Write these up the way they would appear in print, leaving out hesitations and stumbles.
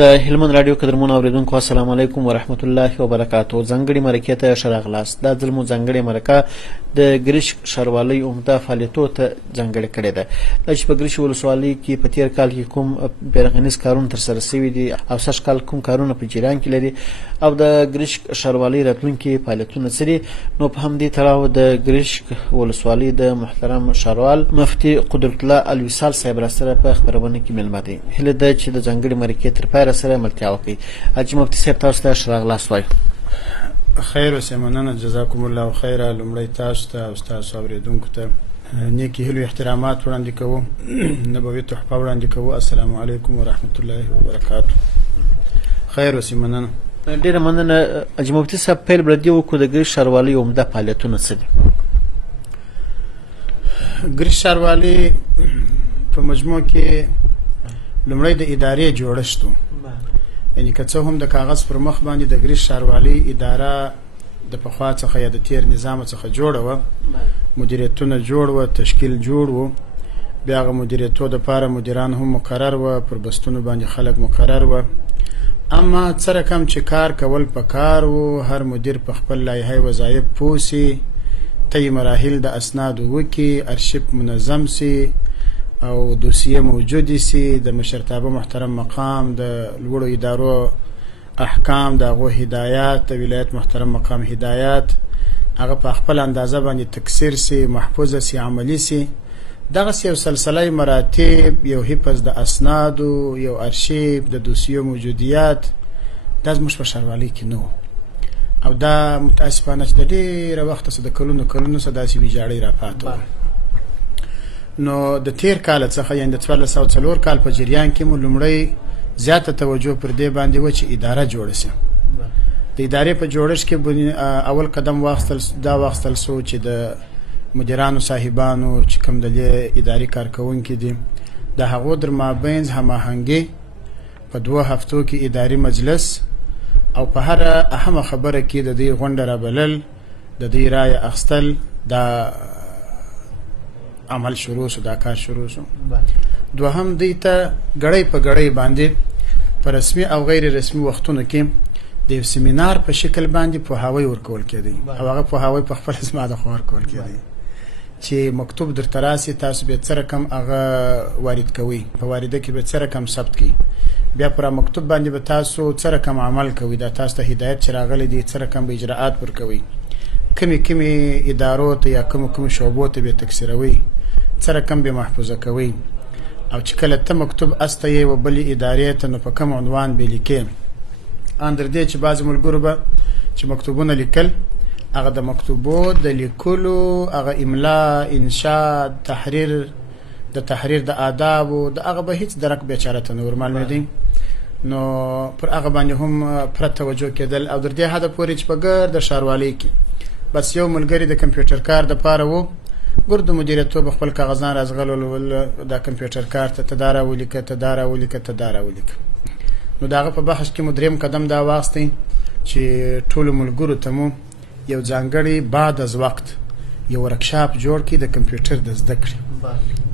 د هلمند رادیو قدرمنو اوریدونکو السلام علیکم ورحمت الله وبرکاتو. ځانګړي مرکې ته ښه راغلاست. دا ځل مو ځانګړې مرکه د ګرشک ښاروالۍ عمده فعالیتونو ته ځانګړې کړې ده. دا چې په ګرشک ولسوالۍ کې په تېر کال کې کوم بیرغنیز کارونه ترسره شوي دي او سږ کال کوم کارونه په جریان کې لري او د ګرشک ښاروالۍ راتلونکي فعالیتونه څه دي، نو په همدې تړاو د ګرشک ولسوالۍ د محترم ښاروال مفتي قدرت الله الوصال صاحب راسره په خپرونه کې مېلمه دی. هیله ده چې د ځانګړې مرکې تر پایه سره ملتیا وکړي. حاجي مفتي صاحب تاسو ته ښه راغلاست وایو. خیر اوسئ، مننه، جزاکم الله خیره. لومړی تاسو ته او ستاسو اوریدونکو ته نیکې هیلو احترامات وړاندې کوو، نبوي تحفه وړاندې کوو. السلام علیکم ورحمت الله وبرکاتو. خیر اوسئ، مننه. ډېره مننه. حاجي مفتي صاحب پیل به دې وکړو د ګرشک ښاروالۍ عمده فعالیتونه څه دي؟ ګرشک ښاروالۍ په مجموع کې لومړی د ادارې جوړښت و، یعنې که څه هم د کاغذ پر مخ باندې د ګرشک ښاروالۍ اداره د پخوا څخه یا د تیر نظام څخه جوړه وه، مدیریتونه جوړ وه، تشکیل جوړ و، بیا هغه مدیریتو دپاره مدیران هم مقرر وه، پر بستونو باندې خلک مقرر وه. اما څه رقم چې کار کول په کار و، هر مدیر په خپل لایحه وظایف پوه سي، طی مراحل د اسنادو وکړي، ارشیف منظم سي او دوسیه موجودی سي، د مشرتابه محترم مقام، د لوړو ادارو احکام، د هغو هدایات، د ولایت محترم مقام هدایات هغه په خپل اندازه باندې تکثیر سي، محفوظه سي، عملی سي. دغسې یو سلسله مراتب، یو حفظ د اسنادو، یو ارشیف، د دوسیو موجودیات، دا زموږ په ښاروالۍ کې نه و. او دا متاسفانه چې د ډېره وخته څه د کلونو کلونو څه داسې ویجاړۍ راپاته وه. نو د تیر کال څخه یعنې د 1404 کال په جریان کې مو لومړی زیاته توجه پر دې باندې و چې اداره جوړه شي. د ادارې په جوړښت کې اول قدم واخیستل سو چې د مدیرانو صاحبانو چې کوم د ادارې کارکوونکي دي د هغو در مابینځ هماهنګي په 2 هفتو کې اداري مجلس او په هر اهمه خبره کې د دې غونډه رابلل، د دې رایه اخیستل، دا عمل شروع شو، دا کار شروع شو. دوهم دوی ته ګړی په ګړی باندې په رسمي او غیر رسمي وختونو کې د یو سیمینار په شکل باندې پوهاوی ورکول کېدی او هغه پوهاوی په خپل اسما د خو ورکول کېدی چې مکتوب درته راسي، تاسو به څه رقم هغه وارد کوئ، په وارده کې به څه رقم ثبت کړئ، بیا پر مکتوب باندې به تاسو څه رقم عمل کوئ، دا تاسو ته هدایت چې راغلی دی څه رقم به اجراءات ورکوئ، کمی ادارو ته یا کوم شعبو ته به تکثیروئ، څه رقم به محفوظه کوئ، او چې کله ته مکتوب استوي و بلې ادارې ته نو په کوم عنوان به لیکې. اندر دې چې بعضې ملګرو به چې مکتوبونه لیکل، هغه د مکتوبو د لیکلو، هغه املا، انشاء، د تحریر د آدابو د هغه به هیڅ درک بیچاره ته نه ورمعلومېدی. نو پر هغه باندې هم پوره توجه کېدل او تر دې حده پورې چې په ګرد ښاروالۍ کې بس یو ملګري د کمپیوټر کار دپاره و، ګرد مدیریتوب خپل کاغذان راځغلول، دا کمپیوټر کار ته دا راولیکه، ته دا راولیکه، ته دا راولیکه. نو د هغه په بحث کې مو دریم قدم دا واخیستی چې ټولو ملګرو ته مو یو ځانګړی بعد از وقت یو ورکشاپ جوړ کړي د کمپیوټر د زده کړې،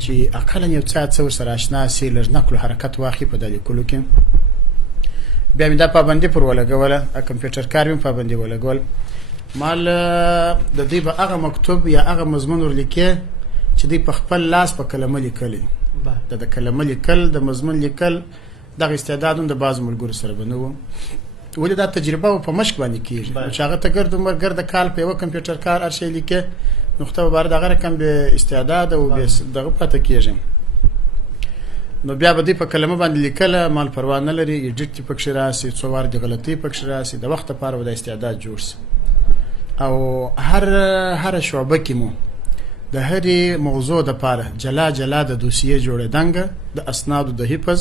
چې اقلا یو څه ورسره اشنا سي، لږ نقل و حرکت واخلي په د لیکلو کې. بیا مې دا پابندي پر ولګوله، کمپیوټر کار مې پابندي ولګول، مال د دې به هغه مکتوب یا هغه مضمون ورلیکې چې دوی په خپل لاس په کلمه لیکلی، د کلمه لیکل، د مضمون لیکل، دغه استعداد هم د بعضو ملګرو سره به نه و. ولې دا تجربه په مشق باندې کېږي، چې هغه ته ګرد کال په یوه کمپیوټر کار هر شی لیکې، نقطه به باره دغه رقم به استعداد او دغه پته کېږي. نو بیا به دوی په کلمه باندې لیکله، مال پروا نه لري، ایډیټ دې پکښې راسي، څو وار دې غلطۍ پکښې راسي، د وخت لپاره به د استعداد جوړ سي. او هر شعبه کې مو د هرې موضوع دپاره جلا جلا د دوسیه جوړېدنګه، د اسنادو د حفظ،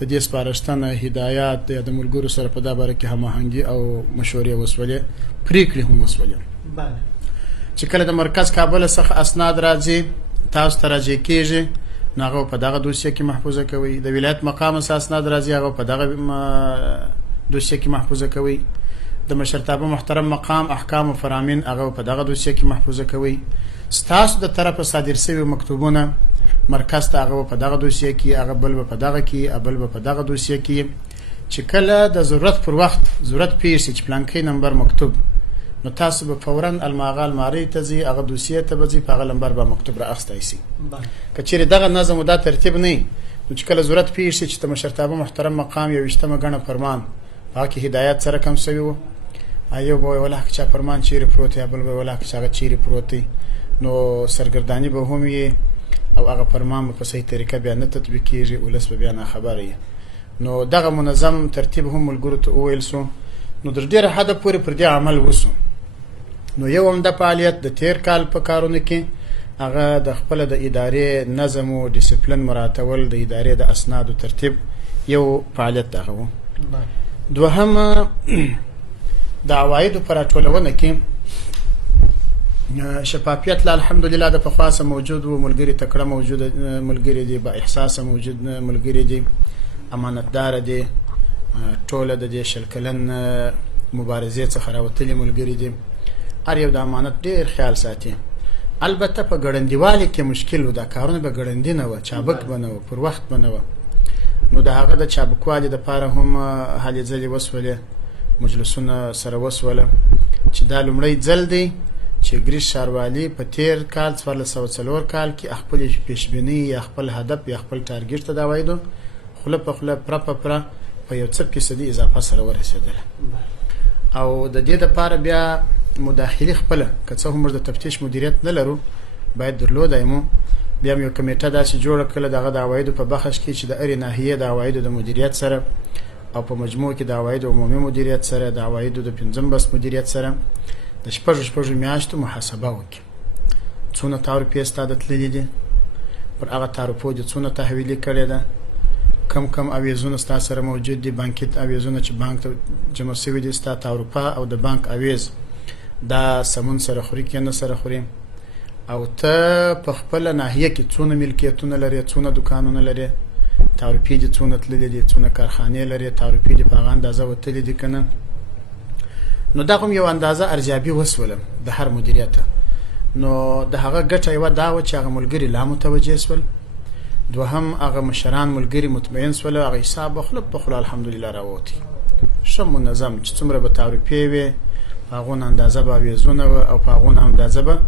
د دې سپارښتنه، هدایات، یا د ملګرو سره په دا باره کې هماهنګي او مشورې وسولې، پریکړې هم وسولې. چې کله د مرکز کابل څخه اسناد راځي تاسو ته راجع کېږي، نو هغه په دغه دوسیه کې محفوظه کوئ. د ولایت مقام څخه اسناد راځي، هغه په دغه دوسیه کې محفوظه کوئ. د مشرتابه محترم مقام احکام او فرامین هغه په دغه دوسیه کې محفوظه کوئ. ستاسو د طرفه صادر شوي مکتوبونه مرکز ته هغه په دغه دوسیه کې، هغه بل په دغه کې، بل په دغه دوسیه کې، چې کله د ضرورت پر وخت ضرورت پیښ شي چې پلانکی نمبر مکتوب نو تاسو به فورا الماری ته ځي هغه دوسیه ته به ځي په هغه نمبر به مکتوب را اخیستی شي که چیرې دغه نظم او دا ترتیب نه نو چې کله ضرورت پیښ شي چې د مشرتابه محترم مقام 21مه ګڼه فرمان هغه کې هدایت سره کم شوی و ایو به ولا که چا فرمان چیرې پروت یا بل به ولا که هغه چیرې پروت نو سرګردانی به هم وي او هغه فرمان په صحیح طریقه بیا نه تطبیق کیږي ولس به بیا نه خبره وي نو دغه منظم ترتیب هم ملګرو ته وویل سو نو در ډیره حد پورې پر دې عمل وسو نو یو هم د فعالیت د تیر کال په کارونه کې هغه د خپل د ادارې نظم او ډیسپلین مراعاتول د ادارې د اسناد او ترتیب یو فعالیت دغه و دوهم د عوایدو پر ټولونه کې شفافیت لا الحمدلله د پخواسه موجود و ملګری تکړه موجود ملګری دی با احساس موجود ملګری دی امانتدار دی ټوله د دې شلکلن مبارزې څخه راوتلي ملګری دی هر یو د امانت ډیر خیال ساتي البته په ګړندیوالي کې مشکل و دا کارونه به ګړندی نه و چابک بنو پر وخت بنو نو د هغه د چابکوالي د پاره هم هلې ځلې وسولې مجلسونه سره وسوله چې دا لومړی ځل دی چې ګریش ښاروالي په تیر کال 1404 کال کې خپل پیشبینی یا خپل هدف یا خپل ټارګټ ته دا وایدو خله په خله پر په یو څه فیصدي اضافه سره ورسېدله او د دې لپاره بیا مداخله خپل که څه هم د تفتیش مدیریت نه لرو باید درلودای مو بیا یو کمیټه داسې جوړه کړه دغه د عوایدو په بخش کې چې د اړې ناحیه د عوایدو د مدیریت سره او په مجموع کې د عوایدو عمومي مدیریت سره د عوایدو د 15 بس مدیریت سره د شپږ میاشتو محاسبه وکړي څونه تعرفې ستاده تللي دي پر هغه تعرفو دي څونه تحویلي کړي ده کم اویزونه ستاسو سره موجود دي بانکي اویزونه چې بانک ته جمع شوي دي ستاسو تعرفه او د بانک اویز دا سمون سره خوري کې نه سره خوري او ته په خپل ناحیه کې څونه ملکیتونه لري څونه دکانونه لري تعرفې دي څونه تللي دي څونه کارخانه لري تعرفې دي په هغه اندازه وتلي دي کنه نو دا کوم یو اندازه ارزیابي وسوله د هر مدیریت نو د هغه ګټه یو دا و چې هغه ملګری لا متوجه سول دوهم هغه مشران ملګری مطمئن سول هغه حساب خپل په خپل الحمدلله راوتی شم منظم چې څومره به تعرفې وي هغه اندازه به ویزونه او هغه اندازه به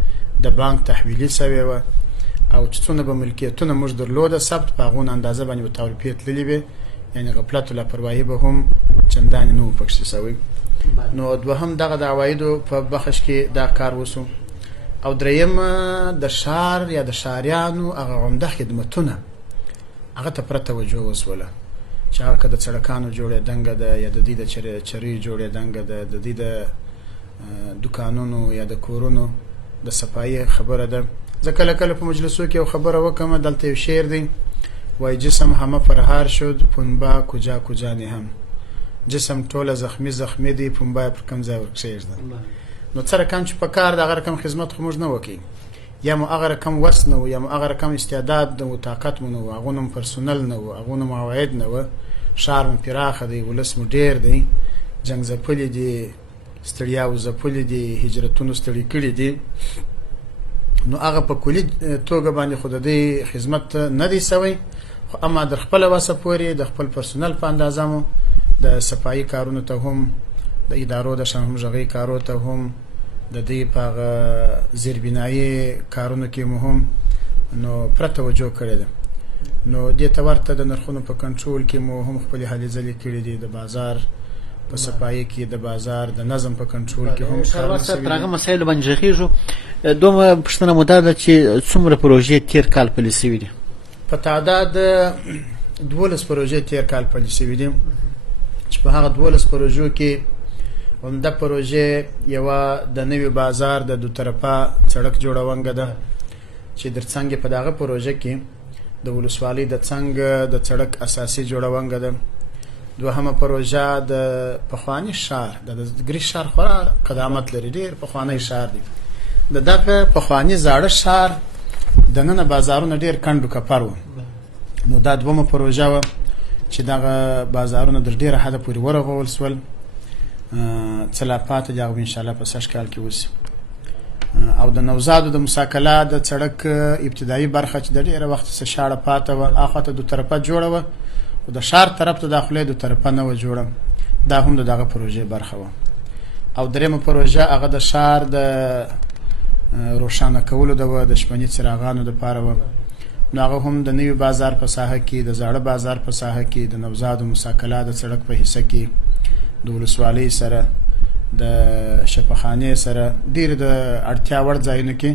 د بانک تحویلي سوي و او چې څونه به ملکیتونه موږ درلوده ثبت په هغه اندازه باندې تعرفې تللي وي یعنی غفلت ولا پروايي به هم چندان نه پکښ سوي نو دوهم دغه د عوایدو په بخش کې دا کار وسو او دریم د شهر یا د شهریانو هغه عمده خدمتونه هغه ته پر توجه وسوله چې هغه د سړکانو جوړې دنګه د یا د دې د چری جوړې دنګه د دې د دکانونو یا د کورونو د صفایي خبره ده ځکه لکه په مجلسو کې خبره وکم دلته یو شعر دی وای جسم همه فرهار شد پنبا کجا نه هم جسم ټوله زخمی دی پنبا پر کم ځای ورکشیږي نو سره کم چې په کار د هغه کم خدمت خو موږ نه وکي یا مو هغه کم وس نه یا مو هغه کم استعداد او طاقت مو نه هغه نم پرسونل نه هغه نم عواید نه شهر مو پراخه دی ولس مو ډیر دی جنگ زپلې دی ستړیا او زپلې دی هجرتونو ستړي کړي دي نو هغه په کلی توګه باندې خود دې خدمت نه دی سوی خو اما در خپل واسه پوري د خپل پرسونل په اندازه مو د صفایي کارونو ته هم د ادارو د شمژغي کارو ته هم د دې په زیربنایي کارونو کې مهم نو پر توجه کړی ده نو دې ته ورته د نرخونو په کنټرول کې مو هم خپل حل ځلې کړې دي د بازار په صفایي کې د بازار د نظم په کنټرول کې هم شاوخوا مسایل باندې ژغېږو دومره پوښتنه مو دا ده چې څومره پروژې تیر کال پلي شوي دي په تعداد 12 پروژې تیر کال پلي شوي دي چې په هغه 12 پروژو کې همدا پروژې یو د نوی بازار د دوه طرفه سړک جوړونګ ده چې درڅنګ په دغه پروژه کې د ولسوالۍ د څنګ د سړک اساسي جوړونګ ده دوهمه پروژه د پخوانی شهر د ګریش شهر خورا قدامت لري ډیر پخوانی شهر دی دغه پخوانی زاړه شهر د نن بازارونه ډیر کندو کپرو نو دا دومره پروژه و چې دغه بازارونه در ډیره حد پورې ورغول سول چلاپات دغه ان شاء الله په سش کال کې وسی او د نوزادو د مساکله د سړک ابتدایي برخه چې د ډیره وخت څخه شاړه پاته و اخوته د طرفه جوړه و خو د ښار طرف ته داخلې د طرفه نه و جوړه دا هم د دغه پروژې برخه وه او درېیمه پروژه هغه د ښار د روښانه کولو د شپني څراغانو دپاره وه نو هغه هم د نوي بازار په ساحه کې د زاړه بازار په ساحه کې د نوزاد و موسی د سړک په حصه کې د ولسوالۍ سره د شفاخانې سره ډېر د اړتیا وړ ځایونو کې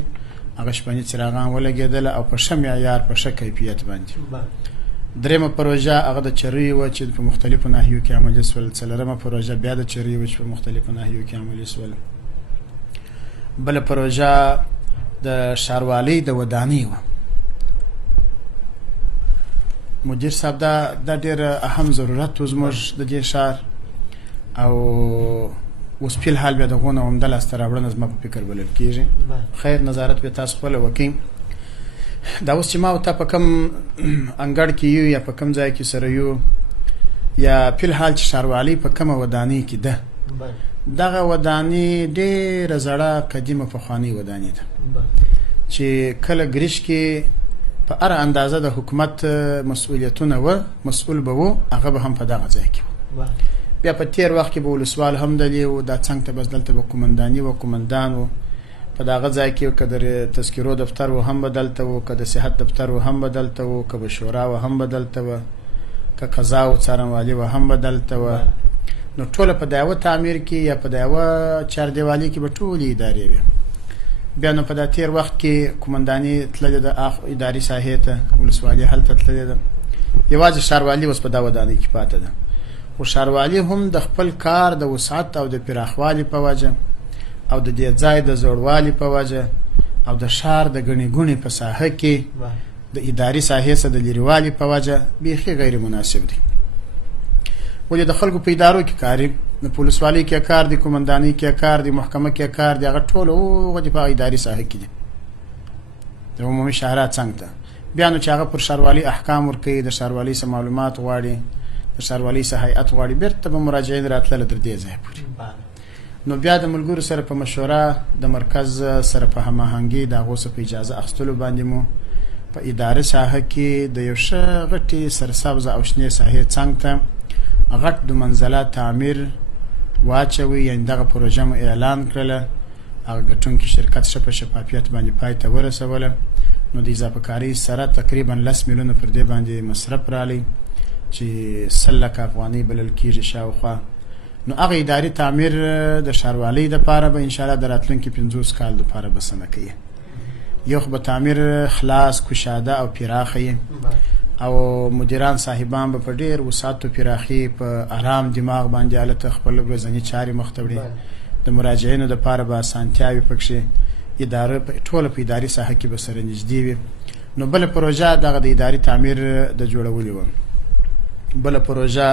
هغه شپني څراغان ولګېدله او په ښه معیار په ښه کیفیت باندې درېیمه پروژه هغه د چریو وه چې په مختلفو ناحیو کې عملي سول څلورمه پروژه بیا د چریو وه چې په مختلفو ناحیو کې عملي سول بله پروژه د ښاروالۍ د ودانۍ وه مدیر صاحب دا ډېر اهم ضرورت و زموږ د دې ښار او اوس فی الحال بیا دغونه عمده لاسته راوړنه زما په فکر بلل کېږي خیر نظارت به تاسو خپله وکئ دا اوس چې ما او تا په کوم انګړ کې یو یا په کوم ځای کې سره یو یا فی الحال چې ښاروالۍ په کومه ودانۍ کې ده دغه ودانۍ ډېره زړه قدیمه پخوانۍ ودانۍ ده چې کله ګریش کې په هر اندازه د حکومت مسؤلیتونه و مسؤول به و هغه به هم په دغه ځای کې و بیا په تیر وخت کې به ولسوال هم دلی و دا څنګ ته بس دلته به کومنداني و کومندان و په دغه ځای کې که د تذکرو دفتر و هم به دلته و که د صحت دفتر و هم به دلته و که به شورا و هم به دلته و که قضا و څارنوالي و هم به دلته و نو ټوله په د یوه تعمیر کې یا په د یوه چاردیوالي کې به ټولې ادارې وي بیا نو په دا تیر وخت کې کومنداني تللې ده اداري ساحې ته ولسوالي هلته تللې ده یوازې ښاروالي اوس په دا ودانۍ کې پاته ده خو ښاروالي هم د خپل کار د وسعت او د پراخوالي په وجه او د دې ځای د زوړوالي په وجه او د ښار د ګڼې ګوڼې په ساحه کې د اداري ساحې څخه د لرېوالي په وجه بیخي غیر مناسب دی ولې د خلکو په ادارو کې کار دی د ولسوالۍ کې کار دی کومندانۍ کې کار دی محکمه کې کار دی هغه ټول هغه د په اداري ساحه کې دي د عمومي شهرات څنګه ته بیا نو چې هغه پر ښاروالۍ احکام ورکوي د ښاروالۍ څخه معلومات غواړي د ښاروالۍ څخه هیئت غواړي بیرته به مراجعین راتلله تر دې ځایه پورې نو بیا د ملګرو سره په مشوره د مرکز سره په هماهنګي د هغو څخه په اجازه اخیستلو باندې مو په اداري ساحه کې د یو ښه غټې سرسبزه او شنې ساحې څنګ ته غټ د منزله تعمیر واچوي یعنې دغه پروژه مو اعلان کړله هغه ګټونکي شرکت ښه په شفافیت باندې پای ته ورسوله نو د اضافه کارۍ سره تقریبا 10 میلیونه پر دې باندې مصرف رالی چې 100 لکه افغانۍ بلل کېږي شاوخوا نو هغه اداري تعمیر د ښاروالۍ دپاره به انشاءالله د راتلونکي 50 کال دپاره بسنه کوي یو خو به تعمیر خلاص کشاده او پراخه او مدیران صاحبان به په ډېر وسعت او پراخي په آرام دماغ باندې هلته خپل ورځني چارې مخ ته وړي د مراجعینو دپاره به اسانتیاوې پکښې اداره ټوله په اداري ساحه کې به سره نږدې وي نو بله پروژه دغه د اداري تعمیر د جوړولو وه بله پروژه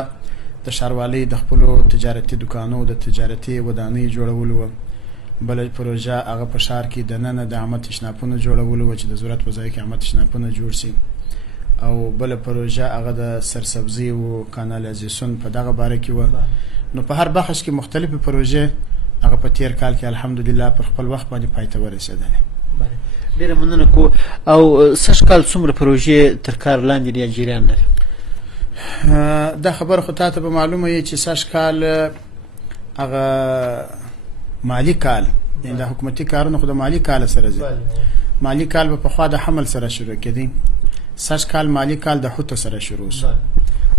د ښاروالۍ د خپلو تجارتي دکانو د تجارتي ودانۍ جوړولو وه بله پروژه هغه په ښار کې دننه د عامه تشناپونو جوړولو وه چې د ضرورت په ځای کې عامه تشناپونه جوړ شي او بله پروژه هغه د سرسبزي و کانالیزاسیون په دغه باره کې وه نو په هر بخش کې مختلفې پروژې هغه په تیر کال کې الحمدلله پر خپل وخت باندې پای ته ورسېدلې ډېره مننه کوو او سږ کال څومره پروژې تر کار لاندې دي یا جریان لري دا خبره خو تا ته به معلومه وي چې سږ کال هغه مالی کال یعنې د حکومتي کارونه خو د مالی کال سره ځي مالی کال به پخوا د حمل سره شروع کېدی سږ کال مالی کال د حوته سره شروع شو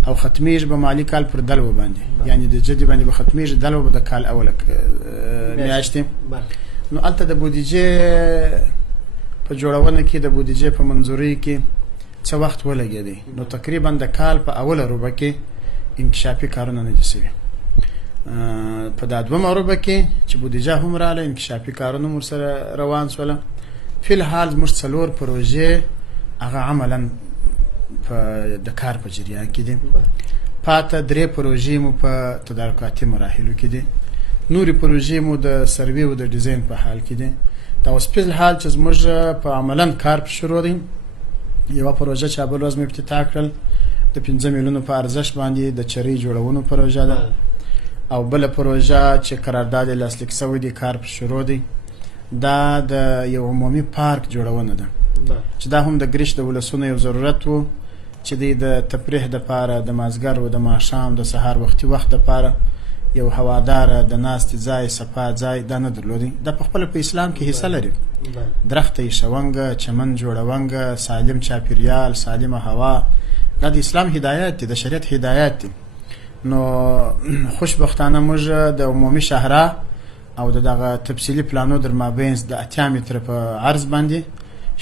او ختمیږي به مالی کال پر دلو باندې یعنی د جدي باندې به ختمیږي دلو به د کال اوله میاشتې نو الته د بودیجې په جوړونه کې د بودیجې په منظوري کې څه وخت ولګېدی نو تقریبا د کال په اوله روبه کې انکشافي کارونه نه دي سوي په دا دومره روبه کې چې بودیجه هم رااله انکشافي کارونه ورسره روان سوله فی الحال زموږ 4 پروژې هغه عملا د کار په جریان کې دي پاته 3 پروژې مو په تدارکاتي مراحلو کې دي نورې پروژې مو د سروې او د ډیزاین په حال کې دي دا اوس په حال چې زموږ په عملا کار په شروع دي یو پروژه چې بل ورځ مې افتتاح کړل د 15 میلیونو په ارزښت باندې د چرۍ جوړونو پروژه ده او بل پروژه چې قرارداد لاسلیک شوی دی کار په شروع دی دا د یو عمومي پارک جوړونه ده چې دا هم د ګریش د ولسونو یو ضرورت وو چې د تفریح دپاره د مازګر و د ماښام د سهار وختي وخت دپاره یو هواداره د ناستې ځای صفا ځای دا نه درلودی. دا په خپله په اسلام کې حصه لري. درخته ایښونګه، چمن جوړونګه، سالم چاپیریال، سالمه هوا، دا د اسلام هدایت دي، د شریعت هدایت دي. نو خوشبختانه موږ د عمومي شاهراه او دغه تفصیلي پلانو در مابینځ د 80 متره په عرض باندې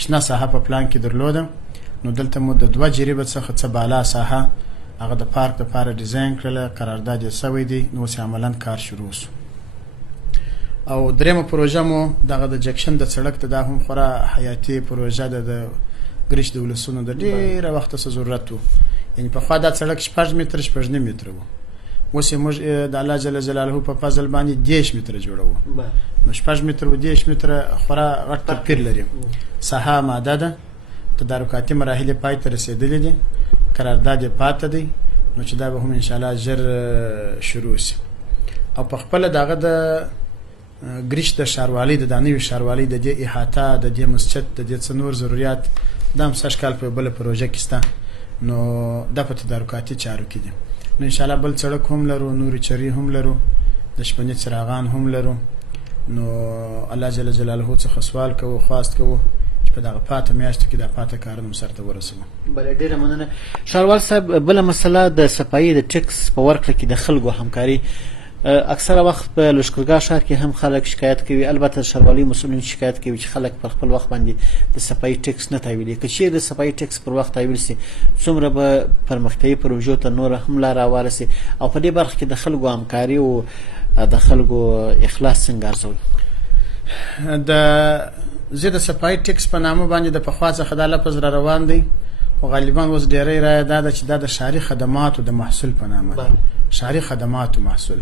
شنه ساحه په پلان کې درلوده. نو دلته مو د 2 جریبه څخه څه بالا ساحه هغه د پارک لپاره ډیزاین کړله، قرارداد یې سوی دی، نو اوس عملاً کار شروع شو. او درېمه پروژه مو دغه د جکشن د سړک ته، دا هم خورا حیاتي پروژه ده. د ګرش د ولسونو د ډېره وخته څه ضرورت و. یعنې پخوا دا سړک 6 متره 6.5 متره و، اوس یې موږ د الله جل جلاله په فضل باندې 10 متره جوړوو. نو 6 متره و 10 متره خورا غټ توپیر لري. ساحه ماده ده، تدارکاتي مراحل پای ته رسېدلې دي، قرارداد یې پاته دی. نو چې دا به هم انشاءالله ژر شروع شي. او په خپله دغه د ګریش د ښاروالۍ د نوي ښاروالۍ د دې احاطه، د دې مسجد، د دې څه نور ضروریات دا هم سږ کال په بله پروژه کې شته. نو دا په تدارکاتي چارو کې دي. نو انشاءالله بل سړک هم لرو، نورې چرې هم لرو، د شپني څراغان هم لرو. نو الله جل جلاله څخه سوال کوو، خواست کوو چې په دغه پاته میاشتو کې دا پاته کارونه سرته ورسوو. بله ډېره مننه. ښاروال صاحب، بله مسله د صفایي د ټکس په ورکړه کې د خلکو همکاري. اکثره وخت په لښکرګاه ښار کې هم خلک شکایت کوي، البته ښاروالي مسؤلین شکایت کوي چې خلک پر خپل وخت باندې د صفایي ټکس نه تحویلوي. که چیرې د صفایي ټکس پر وخت تحویل سي، څومره به پرمختیایي پروژو ته نوره هم لاره هواره سي، او په دې برخه کې د خلکو همکاري او د خلکو اخلاص څنګه ارزوي؟ زه د صفایي ټکس په نامه باندې د پخوا څخه دا لفظ را روان دی، خو غالبا اوس ډېری رایه دا ده چې دا د ښاري خدماتو د محصول په نامه دی. ښاري خدماتو محصول.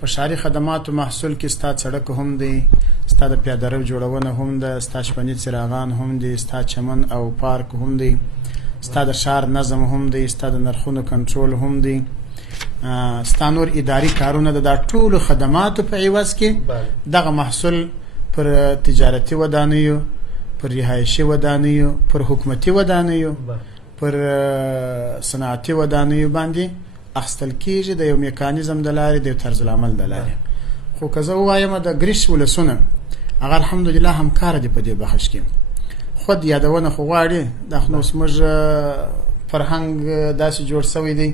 په ښاري خدماتو محصول کې ستا سړک هم دی، ستا د پیاده رو جوړونه هم ده، ستا شپني څراغان هم دي، ستا چمن او پارک هم دی، ستا د ښار نظم هم دی، ستا د نرخونو کنټرول هم دی، ستا نور اداري کارونه ده. دا ټولو خدماتو په عوض کې دغه محصول پر تجارتي ودانیو، پر رهایشي ودانیو، پر حکومتي ودانیو، پر صنعتي ودانیو باندې اخیستل کېږي د یو میکانیزم د لارې، د یو طرز العمل د لارې. خو که زه ووایم د ګریش ولسونه هغه الحمدلله همکاره دي په دې بخش کې. خود یادونه خو غواړي، دا خو اوس موږ فرهنګ داسې جوړ سوی دی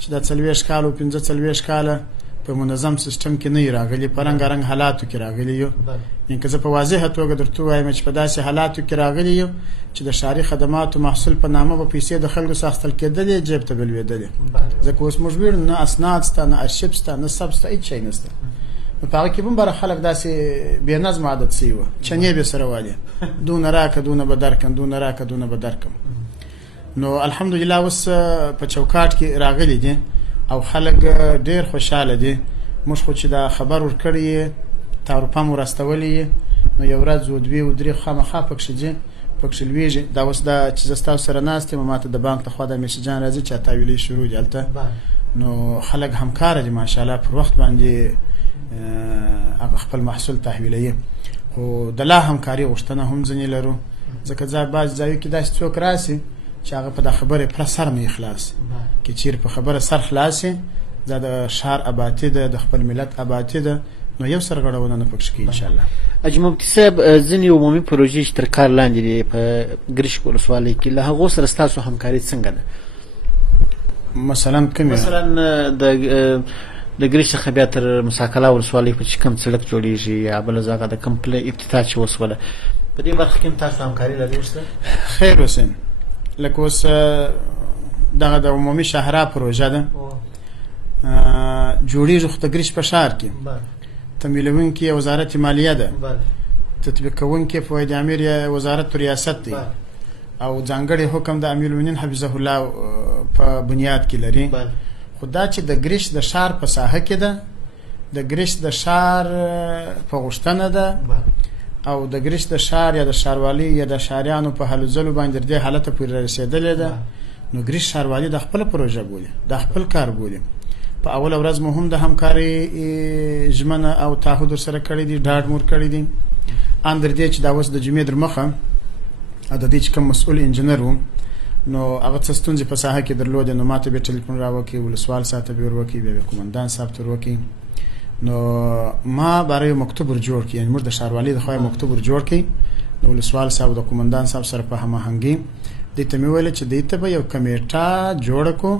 چې دا 40 کال او 45 کاله په منظم سیستم کې نه راغلي، په رنګارنګ حالاتو کې راغلي یو. یعنې که زه په واضحه توګه درته ووایم چې په داسې حالاتو کې راغلي یو چې د ښاري خدماتو محصول په نامه به پیسې د خلکو څخه اخیستل کېدلې، جیب ته به لوېدلې. ځکه اوس موږ وینو نه اسناد شته، نه ارشیف شته، نه ثبت شته، هېڅ شی نشته. نو په هغه کې هم بره خلک داسې بې نظمه عادت سوي وه، چنې به سره والي، دونه راکه دونه به درکم، دونه راکه دونه به درکم. نو الحمدلله اوس په چوکاټ کې راغلي دي او خلک ډېر خوشحاله دي. موږ خو چې دا خبر ورکړی یې، تعرفه مو راستولی یې، نو یو ورځ و دوې و درې خامخا پکښې ځي، پکښې لوېږي. دا اوس دا چې زه ستاسو سره ناست یم، ما ته د بانک لخوا دا میسجان راځي چې تحویلۍ شروع دي هلته. نو خلک همکاره دي ماشاءالله، پر وخت باندې هغه خپل محصول تحویلوي. خو د لا همکاري غوښتنه هم ځینې لرو، ځکه بعض ځایو کې داسې څوک راسي چې هغه په دا خبرې پره سر نه خلاص، که چیرې په خبره سر خلاصي، دا د ښار ابادي ده، د خپل ملت ابادي ده، نو یو سرغړونه نه پکښې کوي انشاءالله. حاجي مفتي صاحب، ځینې عمومي پروژې چې تر کار لاندې دي په ګرشک ولسوالۍ کې، له هغو سره ستاسو همکاري څنګه ده؟ مثلا کومې؟ مثلا د ګرشک څخه بیا تر مساکله ولسوالۍ په چې کوم سړک جوړېږي یا بله ځای د کوم افتتاح چې وسوله، په دې برخه کې هم تاسو همکاري لرئ ورسره؟ خیر حسین، لکه اوس دغه د عمومي شاهراه پروژه ده، جوړېږي خو د ګریش په ښار کې، تمویلوونکې وزارت مالیه ده، تطبیق کوونکې فواید امیر وزارت ریاست دی، او ځانګړی حکم د امیرالمؤمنین حفظه الله په بنیاد کې لري. خو دا چې د ګریش د ښار په ساحه کې ده، د ګریش د ښار په غوښتنه ده، او د ګریش د ښار یا د ښاروالۍ یا د ښاریانو په هلو ځلو باندې دې حالته پورې رسېدلې ده. نو ګریش ښاروالي د خپله پروژه بولي، د خپل کار بولي. په اوله ورځ مو هم د همکارۍ ژمنه او تعهد ورسره کړی دي، ډاډ مو ورکړی دي. ان در دې چې دا اوس د جمعې در مخه د دې چې کوم مسؤل انجینر و نو هغه څه ستونزې په ساحه کې درلودې نو ماته به ټلیفون راوکړي ولسوال صاحب ته به ور وکړي بیا قومندان صاحب ته ور وکړي نو ما برای مکتوب ور جوړ کړ یعنی موږ د ښاروالۍ د خوا مکتوب ور جوړ کړ نو ولسوال صاحب د قومندان صاحب سره په هماهنګي دې ته مې ویل چې دې ته به یو کمیټه جوړ کو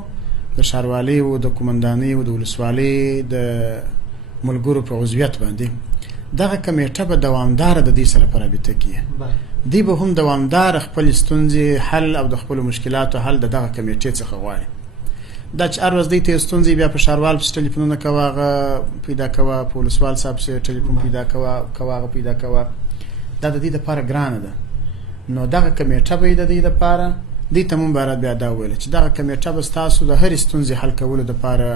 د ښاروالۍ او د قومندانۍ او د ولسوالۍ د ملګرو په عضویت باندې دغه کمیټه به دوامدار د دې سره په رابطه کې دی به هم دوامدار خپل ستونزې حل او د خپل مشکلاتو حل دغه کمیټې څخه غواړي دا چې هر ورځ دې ته ستونزې بیا په ښاروال په ټلیفونونه کوه پیدا کوه په ولسوال صاحب سره ټلیفون پیدا کوه پیدا کوه دا د دې لپاره ګرانه ده نو دغه کمیټه به د دې لپاره دې ته مون بارات بیا دا ویل چې دغه کمیټه به تاسو د هر ستونزې حل کولو لپاره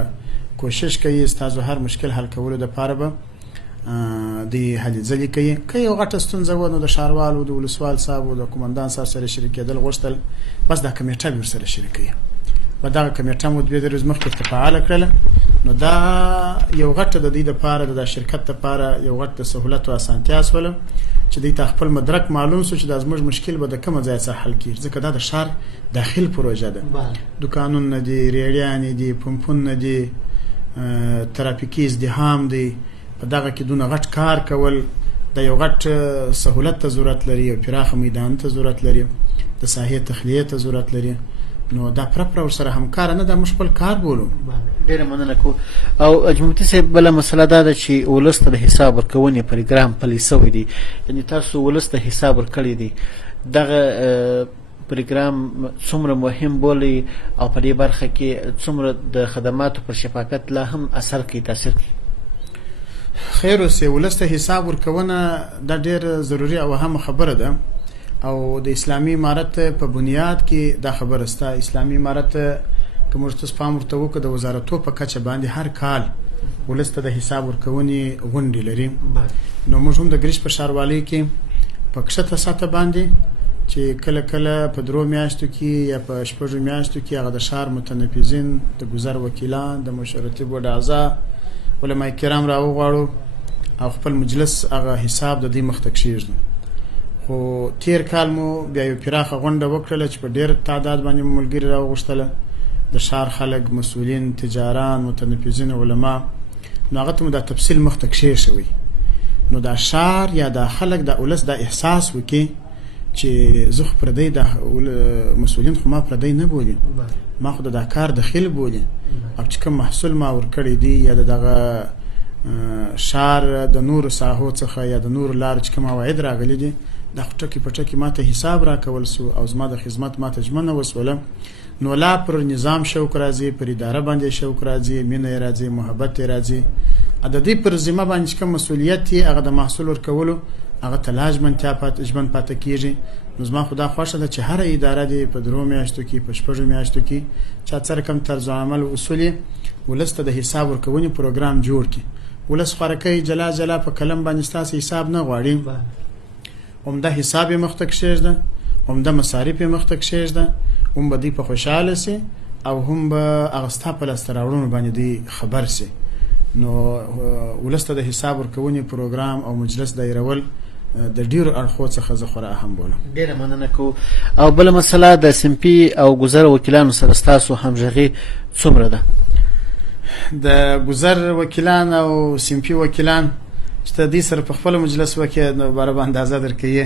کوشش کوي تاسو هر مشکل حل کولو لپاره به د هلي ځلې کوي که یو غټه ستونزه و نو د ښاروال او د ولسوال صاحب او د قومندان صاحب سره شریکېدل غوښتل بس دا کمیټه به ورسره شریکوي و دغه کمیټه مو دوې ورځې مخکې فعاله کړله نو دا یو غټه د دې لپاره د شرکت لپاره یو غټه سهولت او اسانتیا شوله چې دې ته خپل مدرک معلوم شو چې د زموږ مشکل به د کومه ځای څخه حل کیږي ځکه دا د ښار داخل پروژه ده دکانونه دي ریړیانې دي پمپونه دي ترافیکي ازدحام دی په دغه کې دونه غټ کار کول د یو غټ سهولت ته ضرورت لري او پراخه میدان ته ضرورت لري د ساحې تخلیه ته ضرورت لري نو دا پر سره همکار نه د مشکل کار بولو ډیره مننه کو او اجمتي صاحب بل مسله دا چې ولست د حساب ورکونې پروګرام پلی سوی دی یعنی تاسو ولست حساب ورکړی دی دغه پروګرام څومره مهم بولی او په دې برخه کې څومره د خدماتو پر شفافیت لا هم اثر کوي تاثیر کوي خیر اوسه ولست حساب ورکونه دا ډیر ضروری او اهم خبره ده او د اسلامي امارت په بنیاد کې دا خبره ستا اسلامي امارت کوم څه پام ورته وکړه د وزارتو په کچه باندې هر کال ولست د حساب ورکونې غونډې لري نو موږ هم د ګریش په ښاروالۍ کې په کښته ساته باندې چې کله کله په درو میاشتو کې یا په شپږو میاشتو کې هغه د ښار متنفذین د گذر وکیلان د مشورتي بورډ اعضا علماء کرام راوغواړو او خپل مجلس هغه حساب د دې مخ ته کښېږدو خو تیر کال مو بیا یو پراخه غونډه وکړله چې په ډېر تعداد باندې ملګري راوغوښتله د ښار خلک مسؤلین تجاران متنفذین علما نو هغه ته مو دا تفصیل مخ ته کښېښوي نو دا ښار یا دا خلک دا ولس دا احساس وکړي چې زه خو پردی د مسؤلین خو ما پردی نه بولي ما خو دا کار دخیل بولي او چې کوم محصول ما ورکړی دی یا دغه ښار د نور ساحو څخه یا د نور لار چې کوم عواید راغلي دي دا ټکی په ټکی ماته حساب راکول سو او زما د خدمت ماته ژمنه وسوله نو لا پر نظام شوق راځي پر اداره باندې شوق راځي مینه راځي محبت راځي د دې پر ذمہ باندې کوم مسؤلیت هغه د محصول ورکولو هغه تلاجمن ژوند پاتې کیږي نو زما خدا خوښه ده چې هر اداره دی په درو میاشتو کې په شپږو میاشتو کې چې څر کم طرز عمل اصولي ولسته د حساب ورکونې پروګرام جوړ کړي ولس خورکې جلا په کلم باندې ستاسو حساب نه غواړي عمده حساب مخته کښېږده عمده مصارف مخته کښېږده هم به دی په خوشاله سي او هم به هغه ستا په لاسته راوړنو باندې دی خبر سي نو ولسته د حساب ورکونې پروګرام او مجلس دایرول د ډیرو اړخو څخه زه خورا اهم بولم ډیره مننه کو او بل مسله د سمپي او گذر وکیلانو سره تاسو همغږي څومره ده د گذر وکیلان او سمپي وکیلان چې د دې سره په خپل مجلس وکړي نو برابر اندازه درکې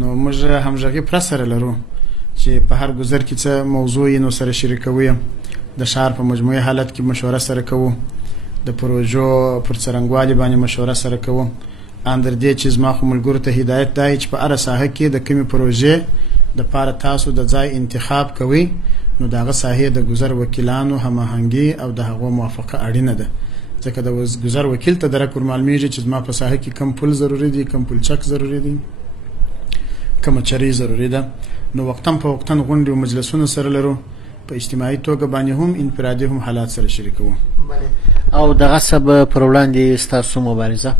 نو موږ همغږي پر سره لرو چې په هر گذر کې څه موضوع نو سره شریکوي د ښار په مجموعي حالت کې مشوره سره کوو د پروژو پر څرنګوالي باندې مشوره سره کوو اندر دې چې زما خو ملګرو ته هدایت دی چې په هر ساحه کې د کومې پروژې د پاره تاسو د ځای انتخاب کوي نو دغه ساحه د گذر وکیلانو هماهنګي او د هغو موافقه اړینه ده ځکه د گذر وکیل ته درک معلومیږي چې زما په ساحه کې کم پول ضروری دي کم پول چک ضروری دي کوم چری ضروری ده نو وختم په وختن غونډې او مجلسونه سره لرو په اجتماعي توګه باندې هم انفرادي هم حالات سره شریکو او د غصب پر وړاندې ستاسو مبارزه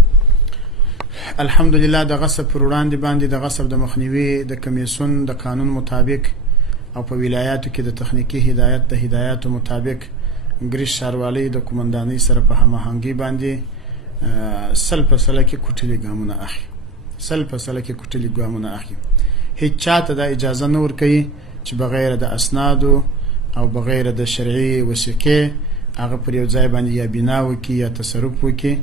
الحمدلله د غصب پر وړاندې باندې د غصب د مخنیوي د کمیسیون د قانون مطابق او په ولایاتو کې د تخنیکی هدایت د هدایاتو مطابق ګریش ښاروالۍ د قومندانۍ سره په هماهنګي باندې سل په سل کې کوټلي ګامونه اخلي هیڅ چاته د اجازه نه ورکوي چې بغیر د اسنادو او بغیر د شرعي وثیقې هغه پر یو ځای باندې یا بنا وکړي یا تصرف وکړي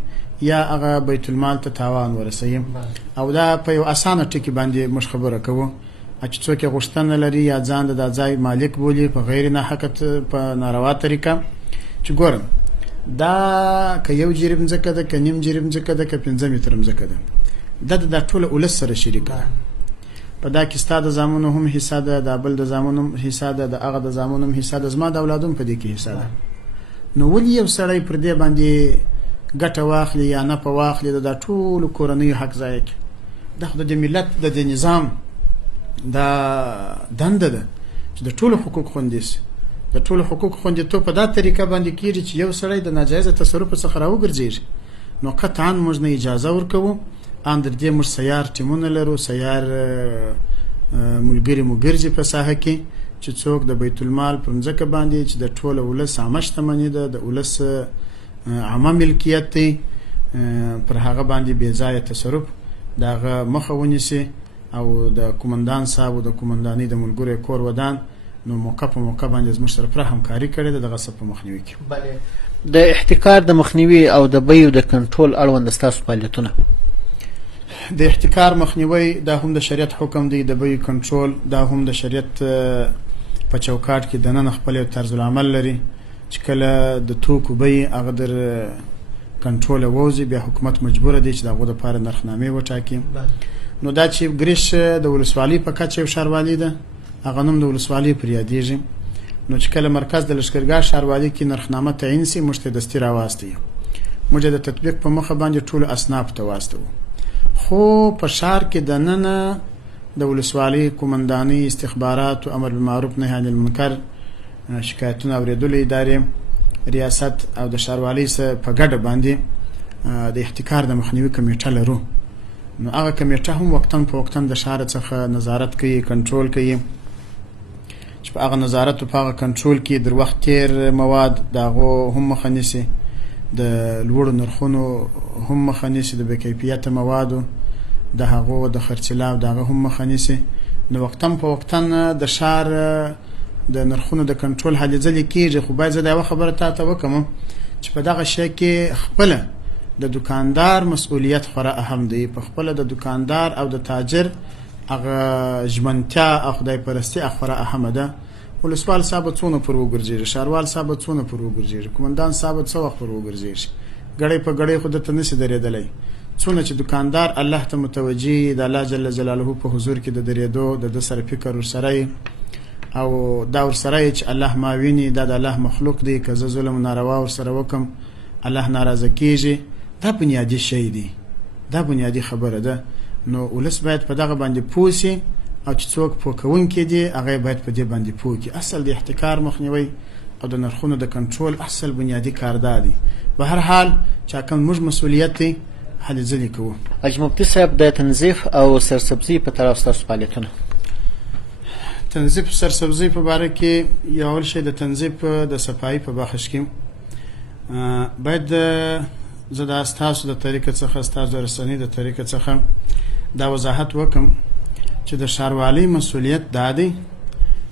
یا هغه بیت المال ته تاوان ورسوي. او دا په یو اسانه ټکي باندې موږ خبره کوو چې څوک یې غوښتنه لري یا ځان د ځای مالک بولي په غیر ناحقه په ناروا طریقه، چې ګورم دا که یو جریب ځکه ده که نیم جریب ځکه ده که 5 متره ځکه ده، دا ټول ولس سره شریک ده. په دا کې ستا د زامنو هم حصہ ده، د بل د زامنو هم حصہ ده، د هغه د زامنو هم حصہ ده، زما د اولادو په دې کې حصہ ده. نو ولې یو سړی پر دې باندې ګټه واخلي یا نه په واخلي د ټول کورنۍ حق ځای کې؟ دا خو د ملت د نظام دا دنده ده چې د ټولو حقوق خوندي شي. د ټولو حقوق خوندیتوب په دا طریقه باندې کیږي چې یو سړی د ناجایز تصرف څخه راوګرځي. نو قطعا موږ نه اجازه ورکوو. ان در دې موږ سیار ټیمونه لرو، سیار ملګری مو ګرځي په ساحه کې چې څوک د بیت المال پر ځکه باندې چې د ټولو ولس عامه شتمني ده، د ولس عامه ملکیت دی، پر هغه باندې بې ځایه تصرف دغه مخه ونیسي. او د کومندان صاحب او د کومندانۍ د ملګرو کور ودان نو موقع په موقع باندې زموږ سره پوره همکاري کړې ده د غصب په مخنیوي کې. بله، د احتکار د مخنیوي او د بیو د کنټرول اړوند ستاسو فعالیتونه؟ د احتکار مخنیوي دا هم د شریعت حکم دی، د بیو کنټرول دا هم د شریعت په چوکاټ کې دننه خپل طرز العمل لري چې کله د توکو بیې هغه در کنټرول ووځي بیا حکومت مجبور دی چې د هغو دپاره نرخنامې وټاکي. نو دا چې ګریش د ولسوالۍ په کچه یو ښاروالي ده، هغه نوم د ولسوالۍ پر یادېږي. نو چې کله مرکز د لښکرګاه ښاروالۍ کې نرخنامه تعیین سي موږ ته دستي راواستوي، موږ د تطبیق په مخه باندې ټولو اصناف ته واستوو. خو په ښار کې دننه د ولسوالۍ قومندانۍ، استخبارات او امر بالمعروف نهي عن المنکر، شکایتونه اورېدلو ادارې، ریاست او د ښاروالۍ سره په ګډه باندې د احتکار د مخنیوي کمیټه لرو. نو هغه کمیټه هم وقتاً په وقتاً د ښار څخه نظارت کوي، کنټرول کوي، چې په هغه نظارت او په هغه کنټرول کې در وخت تیر مواد د هغو هم مخه نیسي، د لوړو نرخونو هم مخه نیسي، د بې کیفیته موادو د هغو د خرڅلاو د هغه هم مخه نیسي. نو وقتاً په وقتاً د ښار د نرخونو د کنټرول هلې ځلې کېږي. خو باید زه د یوه خبره تاته وکړم چې په دغه شی کې خپله د دکاندار مسؤلیت خورا اهم دی. په خپله د دکاندار او د تاجر هغه ژمنتیا او خدای پرستي خورا اهمه ده. ولسوال صاحب څونه پر وګرځېږي، ښاروال صاحب څونه پر وګرځېږي، کومندان صاحب څه وخت پر وګرځېږي، ګړی په ګړی خو درته نشي درېدلی. څونه چې دکاندار الله ته متوجي د الله جل جلاله په حضور کې د درېدو د ده سره فکر ورسره او دا ورسره چې الله ما ویني، دا د الله مخلوق دی، که زه ظلم ناروا ورسره وکم الله ناراضه کېږي. دا بنیادي شی دی، دا بنیادي خبره ده. نو ولس باید په دغه باندې پوه سي او چې څوک پوه کوونکي دي هغه باید په دې باندې پوه کړي. اصل د احتکار مخنیوی او د نرخونو د کنټرول اصل بنیادي کار دا دی. به هر حال چې کوم موږ مسؤلیت دی هلې ځلې کوو. حاجي مفتي صاحب، د تنظیف او سرسبزي په طرف ستاسو فعالیتونه؟ تنظیف سرسبزي په باره کې یو اول شی د تنظیف د صفایي په بخش کې باید زه د ستاسو د طریقې څخه، ستاسو د رسنۍ د طریقې څخه دا وضاحت وکم چې د ښاروالۍ مسؤلیت دا دی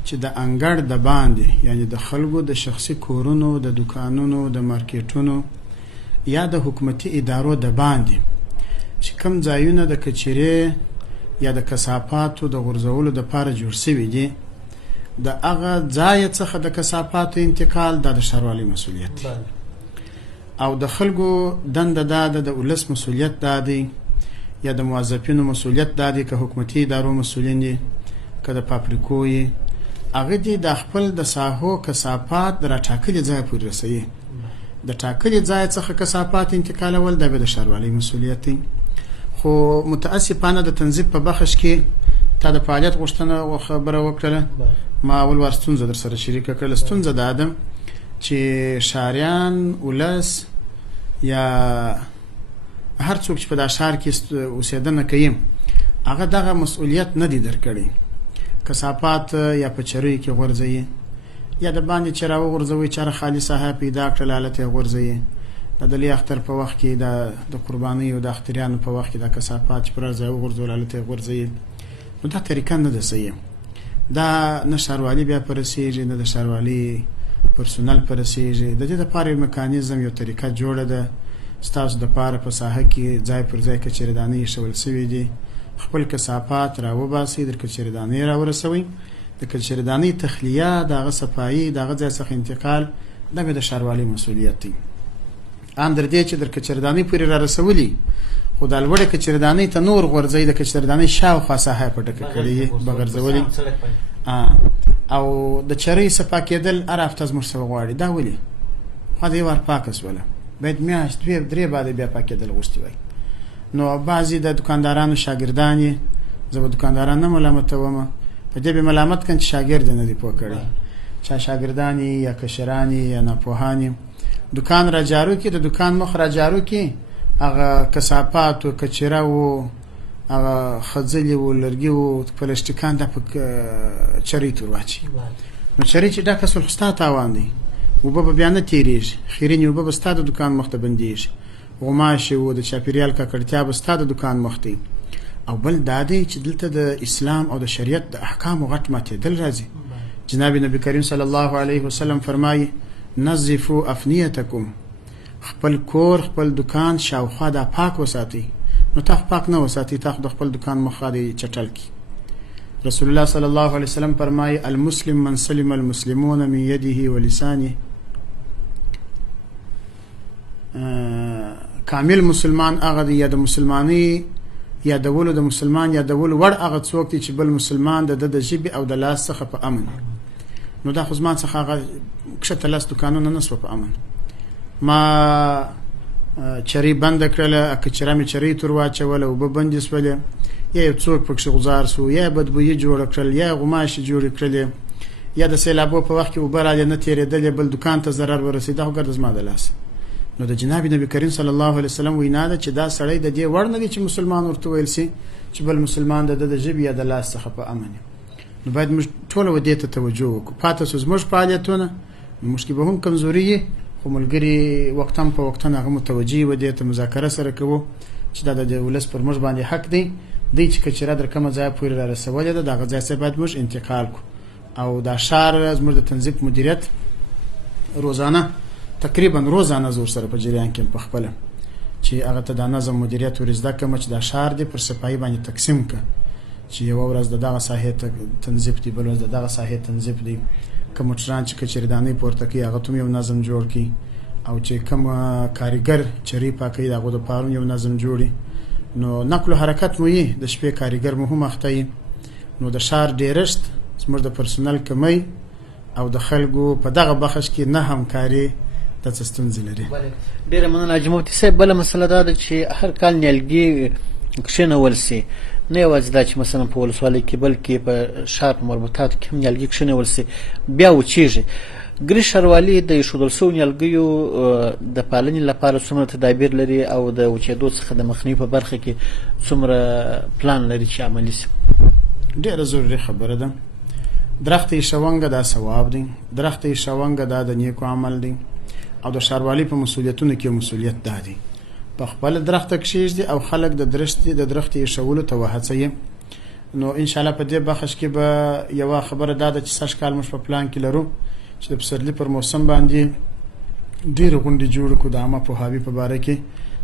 چې د انګړ د باندې، یعنی د خلکو د شخصي کورونو، د دکانونو، د مارکیټونو یا د حکومتي ادارو د باندې چې کوم ځایونه د کچرې یا د کثافاتو د غورځولو دپاره جوړ شوي دي، د هغه ځای څخه د کثافاتو انتقال دا د ښاروالۍ مسؤلیت دی. او د خلکو دنده دا ده، د ولس مسؤلیت دا دی، یا د موظفینو مسؤلیت دا دی، که حکومتي ادارو مسؤلین دي، که د فابریکو یې، هغه دي د خپل د ساحو کثافات د راټاکلي ځای پورې رسوي. د ټاکلي ځای څخه کثافات انتقالول دا به د ښاروالۍ مسؤلیت دی. خو متاسفانه د تنظیف په بخش کې تا د فعالیت غوښتنه او خبره وکړله، ما اول وار ستونزه در سره شریکه کړله. ستونزه دا ده چې ښاریان، ولس یا هر څوک چې په دا ښار کې اوسېدنه کوي هغه دغه مسؤلیت نه دی درکړی. کثافات یا په چریو کې غورځوي یا د باندې چې راوغورځوي، چېرې خالي ساحه پیدا کړل هلته یې غورځوي. د لوی اختر په وخت کې د قربانیو د اختریانو په وخت کې د کثافات چې پر ځای وغورځول هلته یې غورځوي. نو دا طریقه نه ده صحیح. دا نه ښاروالي بیا پرسیږي نه د ښاروالي پرسونل پرسیږي. د دې لپاره یو میکانیزم یو طریقه جوړه ده ستاسو دپاره په ساحه کې ځای پر ځای کچېردانۍ ایښول سوي دي. خپل کثافات راوباسئ، د کچېردانۍ راورسوئ. د کچېردانۍ تخلیه، د هغه صفایي، د هغه ځای څخه انتقال دا به د ښاروالۍ مسؤلیت دی. ان در دې چې در کچېردانۍ پورې را رسولي خو د لوړې کچېردانۍ ته نور غورځئ، د کچېردانۍ شاوخوا ساحه په ډکه کړې بغرځولي او د چرۍ صفا کېدل هر هفته زموږ څخه غواړي. دا ولې؟ خوا د یو وار پاکه سوله، باید میاشت دوې درې بعد بیا پاکېدل غوښتي وای. نو بعضې د دکاندارانو شاګردان یې، زه به دکانداران نه ملامتومه، په دې به ملامت کړم چې شاګرد یې نه دی پوه کړی. چا شاګردان یا کشران یا ناپوهان یې دکان را جارو کړي، د دکان مخ را جارو کړي، هغه کثافات و کچره و هغه خځلې و لرګي و پلسټیکان دا په چرۍ تور واچي. نو چرۍ چې ډکه سول خو ستا تاوان دی، اوبه به بیا نه تېرېږي، خیرینې اوبه به ستا د دکان مخ ته بندېږي، غوماشې و د چاپېریال ککړتیا به ستا د دکان مخ ته. او بل دا دی چې دلته د اسلام او د شریعت د احکامو غټ ماتېدل راځي. جناب نبی کریم صلی الله علیه وسلم فرمایي نظفوا افنیتکم، خپل کور خپل دکان شاوخوا دا پاک وساتئ. نو تا پاک نه وساتئ، تا خو د خپل دکان مخه دی چټل کی. رسول الله صلی الله علیه وسلم فرمایي المسلم من سلم المسلمون من یده ولسانه، کامل مسلمان هغه دی یا د مسلمانی یادولو د مسلمان یادولو وړ هغه څوک دی چې بل مسلمان د ژبې او د لاس څخه په امن. نو دا خو زما څخه هغه کښته لاس دوکانونه نه سوه په امن. ما چرۍ بنده کړله، کچره مې چرۍ تور واچوله، اوبه بندې سولې، یا یو څوک پکښې غوځار سو، یا بدبویي جوړه کړل، یا غوماشې جوړې کړلې، یا د سیلابو په وخت کې اوبه رالې نه تېرېدلې، بل دوکان ته ضرر ورسېد. دا خو ګرده زما د لاس. نو د جناب نبی کریم صلی الله علیه وسلم وینا ده چې دا سړی د دې وړ نه دی چې مسلمان ورته ویل سي چې بل مسلمان د ژبې یا د لاس څخه په امن. نو باید موږ ټوله و دې ته توجه وکړو. پاته سو زموږ فعالیتونه، موږ کې به هم کمزوري وي، خو ملګري وختم په وختن هغه متوجه و دې ته مذاکره سره کوو چې دا د ولس پر موږ باندې حق دی دی چې کچره در کومه ځای پورې را رسولې ده دغه ځای څخه باید موږ انتقال کړو. او دا ښار زموږ د تنظیم مدیریت روزانه تقریبا روزانه زور سره په جریان کې په خپل چې هغه ته د نظم مدیریت ورزده کوم چې دا ښار دی پر صفایي باندې تقسیم ک چې یو ورځ دغه ساحه تنظیم دی، بل ورځ دغه ساحه تنظیم دی. کومټران چې کچېردانۍ پورته کوي هغه ته یو نظم جوړ کړي، او چې کوم کاریګر چرۍ پاکوي دغه د پاره یو نظم جوړي. نو نقل و حرکت مو یې د شپې کاریګر مو هم اخته یي. نو د ښار ډېرښت زموږ د پرسونل کمی او د خلکو په دغه بخش کې نه همکاري د څه ستونزې لري. ډېره مننه حاجي مفتي صاحب. بله مسله دا ده چې هر کال نیالګي کښېنول سي، نه یوازې دا چې مثلا په ولسوالۍ کې بلکې په ښار په مربوطاتو کې هم نیالګي کښېنول سي بیا وچېږي. ګریش ښاروالي د ایښودل سوو نیالګیو د پالنې لپاره څومره تدابیر لري او د وچېدو څخه د مخنیوي په برخه کې څومره پلان لري چې عملي سي؟ ډېره ضروري خبره ده. درخت ایښونګه دا ثواب دی، درخت ایښونګه دا د نیکو عمل دی، او د ښاروالۍ په مسؤلیتونو کې مسؤلیت دا دی په خپل درخت کښېږدي او خلک د درخت ایښولو ته وهڅوي. نو ان شاء الله په دې بخش کې به یوه خبره دا ده چې سږ کال موږ په پلان کې لرو چې د پسرلي پر موسم باندې ډېرې غونډې جوړې کړو د عامه پوهاوي په باره کې